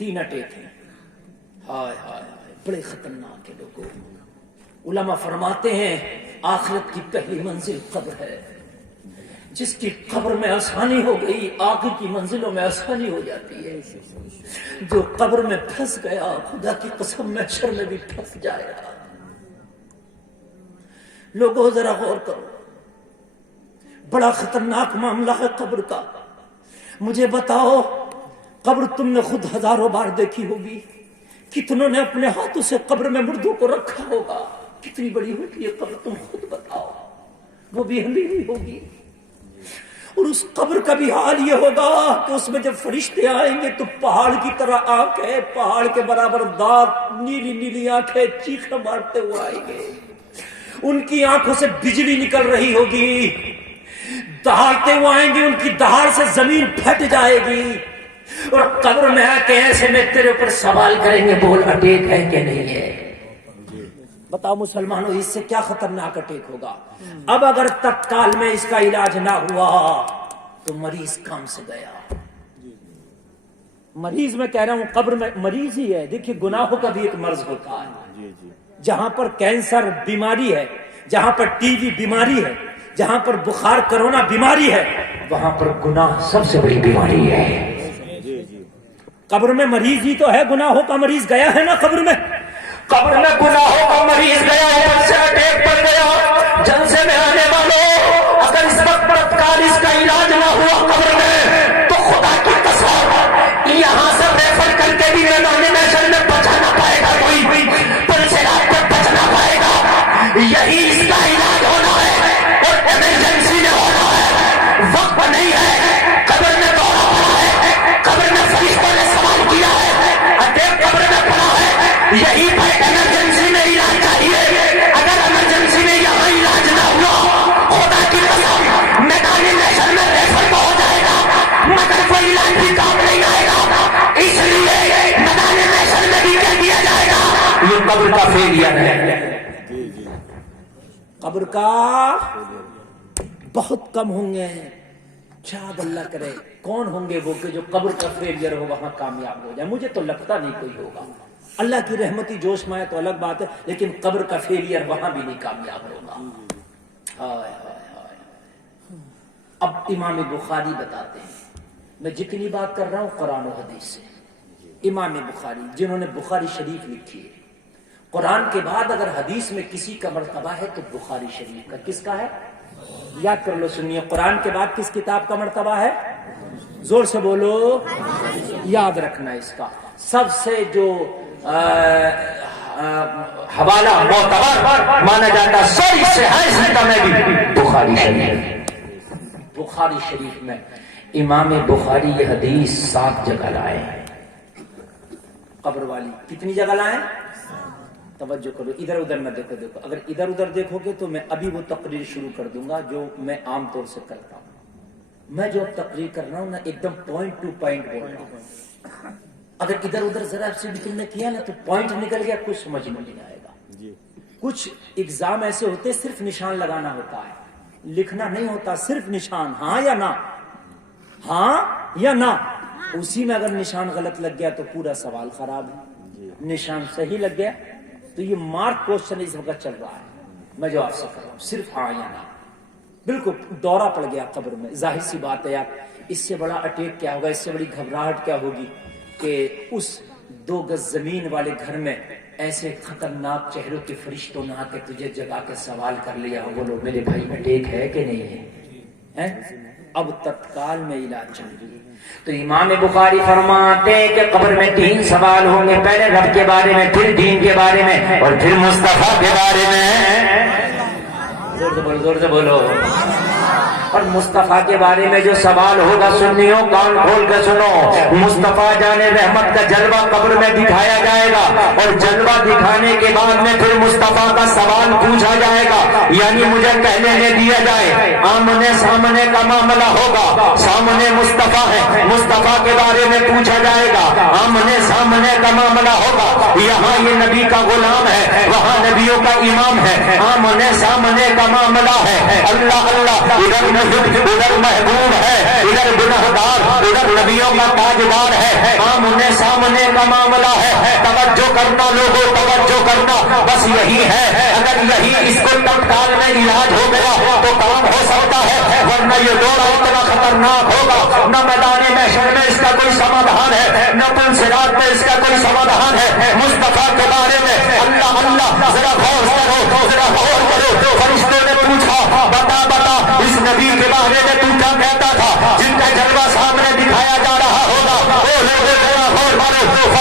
3 attack हैं। हाय हाय हाय, बड़े खतरनाक है लोगों। उलमा फरमाते हैं आखिरत की पहली मंजिल कब्र है। जिसकी कब्र में आसानी हो गई, आगे की मंजिलों में आसानी हो जाती है। जो कब्र में फंस गया, खुदा की कसम महशर में भी फंस जाएगा। लोगों जरा गौर करो, बड़ा खतरनाक मामला है कब्र का। मुझे बताओ, कब्र तुमने खुद हजारों बार देखी होगी। कितनों ने अपने हाथों से कब्र में मुर्दों को रखा होगा। कितनी बड़ी होगी ये कब्र, तुम खुद बताओ। वो भी अंधेरी होगी। और उस कब्र का भी हाल ये होगा कि उसमें जब फरिश्ते आएंगे तो पहाड़ की तरह आंखें, पहाड़ के बराबर दांत, नीली नीली आंखें, चीखें मारते हुए आएंगे। उनकी आंखों से बिजली निकल रही होगी, दहाड़ते हुए आएंगे, उनकी दहाड़ से जमीन फट जाएगी। और कब्र में आके ऐसे में तेरे ऊपर सवाल करेंगे, बोल अटैक है कि नहीं है। बताओ मुसलमानों, इससे क्या खतरनाक अटैक होगा। अब अगर तत्काल में इसका इलाज ना हुआ तो मरीज काम से गया। मरीज मैं कह रहा हूं, कब्र में मरीज ही है। देखिए, गुनाहों का भी एक मर्ज होता है। जहां पर कैंसर बीमारी है, जहां पर टीबी बीमारी है, जहां पर बुखार कोरोना बीमारी है, वहां पर गुनाह सबसे बड़ी बीमारी है। कब्र में मरीज ही तो है, गुनाहों का मरीज गया है ना कब्र में। कब्र में गुनाहों का मरीज गया, ऊपर से अटैक पड़ गया। जलसे में आने वालों, अगर इस वक्त तत्काल इसका इलाज ना हुआ कब्र में, तो खुदा की कसम यहां से रेफर करके भी मैदान महशर में बचा ना पाएगा कोई भी, पुलिस रात में बच ना पाएगा। यही इसका इलाज होना है और इमरजेंसी में होना है। वक्त नहीं है, कब्र में दौड़ा पड़ा है, कब्र में फरिश्तों ने सवाल किया है, अटैक कब्र में पड़ा है। यही इमरजेंसी में इलाज चाहिए। अगर इमरजेंसी में यहाँ इलाज ना हुआ, खुदा की कसम मैदान महशर में रेफर तो हो जाएगा, मगर कोई इलाज भी काम नहीं आएगा। इसलिए मैदान महशर में भी कह दिया जाएगा ये कब्र का फेलियर है। कब्र का बहुत कम होंगे, शायद अल्लाह करे कौन होंगे वो कि जो कब्र का फेलियर हो वहां कामयाब हो जाए। मुझे तो लगता नहीं कोई होगा। अल्लाह की रहमती जोश में है तो अलग बात है, लेकिन कब्र का फेलियर वहां भी नहीं कामयाब होगा। हाय हाय हाय। अब इमाम बुखारी बताते हैं, मैं जितनी बात कर रहा हूं कुरान और हदीस से। इमाम बुखारी जिन्होंने बुखारी शरीफ लिखी है, कुरान के बाद अगर हदीस में किसी का मर्तबा है तो बुखारी शरीफ का। किसका है? याद कर लो, सुनिए, कुरान के बाद किस किताब का मर्तबा है? जोर से बोलो, याद रखना इसका। सबसे जो हवाला मोतबर माना जाता सही से है में भी बुखारी शरीफ। बुखारी शरीफ में इमाम बुखारी ये हदीस 7 जगह लाए हैं। कब्र वाली कितनी जगह लाए? तवज्जो करो, इधर उधर न देखो। देखो, अगर इधर उधर देखोगे तो मैं अभी वो तकरीर शुरू कर दूंगा जो मैं आमतौर से करता हूं। मैं जो तकरीर कर रहा हूं ना, एकदम पॉइंट टू पॉइंट बोल रहा हूं। अगर इधर उधर जरा से भी तुमने किया ना तो पॉइंट निकल गया, कुछ समझ में नहीं आएगा। कुछ एग्जाम ऐसे होते सिर्फ निशान लगाना होता है, लिखना नहीं होता, सिर्फ निशान, हाँ या ना, हाँ या ना। उसी में अगर निशान गलत लग गया तो पूरा सवाल खराब है। निशान सही लग गया तो ये मार्क क्वेश्चन इस वक्त चल रहा है। मैं जो आपसे कर रहा हूं सिर्फ हाँ या ना। बिल्कुल दौरा पड़ गया कब्र में, जाहिर सी बात है यार, इससे बड़ा अटैक क्या होगा, इससे बड़ी घबराहट क्या होगी कि उस 2 गज जमीन वाले घर में ऐसे खतरनाक चेहरों के फरिश्तों ने आके तुझे जगा के सवाल कर लिया, बोलो मेरे भाई अटैक है कि नहीं है? अब तत्काल में इलाज चाहिए। तो इमाम बुखारी फरमाते हैं कि कब्र में 3 सवाल होंगे, पहले रब के बारे में, फिर दीन के बारे में और फिर मुस्तफा के बारे में। जोर से बोलो। और मुस्तफा के बारे में जो सवाल होगा, सुन्नियों कान खोल कर सुनो, मुस्तफा जाने रहमत का जलवा कब्र में दिखाया जाएगा और जलवा दिखाने के बाद में फिर मुस्तफा का सवाल पूछा जाएगा, यानी मुझे कहने में दिया जाए, आमने सामने का मामला होगा, सामने मुस्तफा है, मुस्तफा के बारे में पूछा जाएगा, आमने सामने का मामला होगा, यहाँ ये नबी का गुलाम है, वहाँ नबियों का इमाम है, आमने सामने का मामला है, अल्लाह अल्लाह, उधर महबूब है, इधर गुनहगार, उधर नबियों का ताजदार है, आमने सामने آئینے کا معاملہ ہے، توجہ کرنا لوگوں، توجہ کرنا، بس یہی ہے، اگر یہی اس کو تتکال میں علاج ہو گیا تو کام ہو سکتا ہے، ورنہ یہ دورہ اتنا خطرناک ہوگا، نہ میدان محشر میں اس کا کوئی سمادھان ہے، نہ پل صراط میں اس کا کوئی سمادھان ہے۔ مصطفیٰ کے بارے میں اللہ اللہ ذرا غور کرو، ذرا غور کرو، فرشتوں نے پوچھا بتا بتا اس نبی کے بارے میں تو کیا کہتا تھا جن کا جلوہ سامنے دکھایا جا رہا ہوگا، وہ لوگ ذرا غور کرو،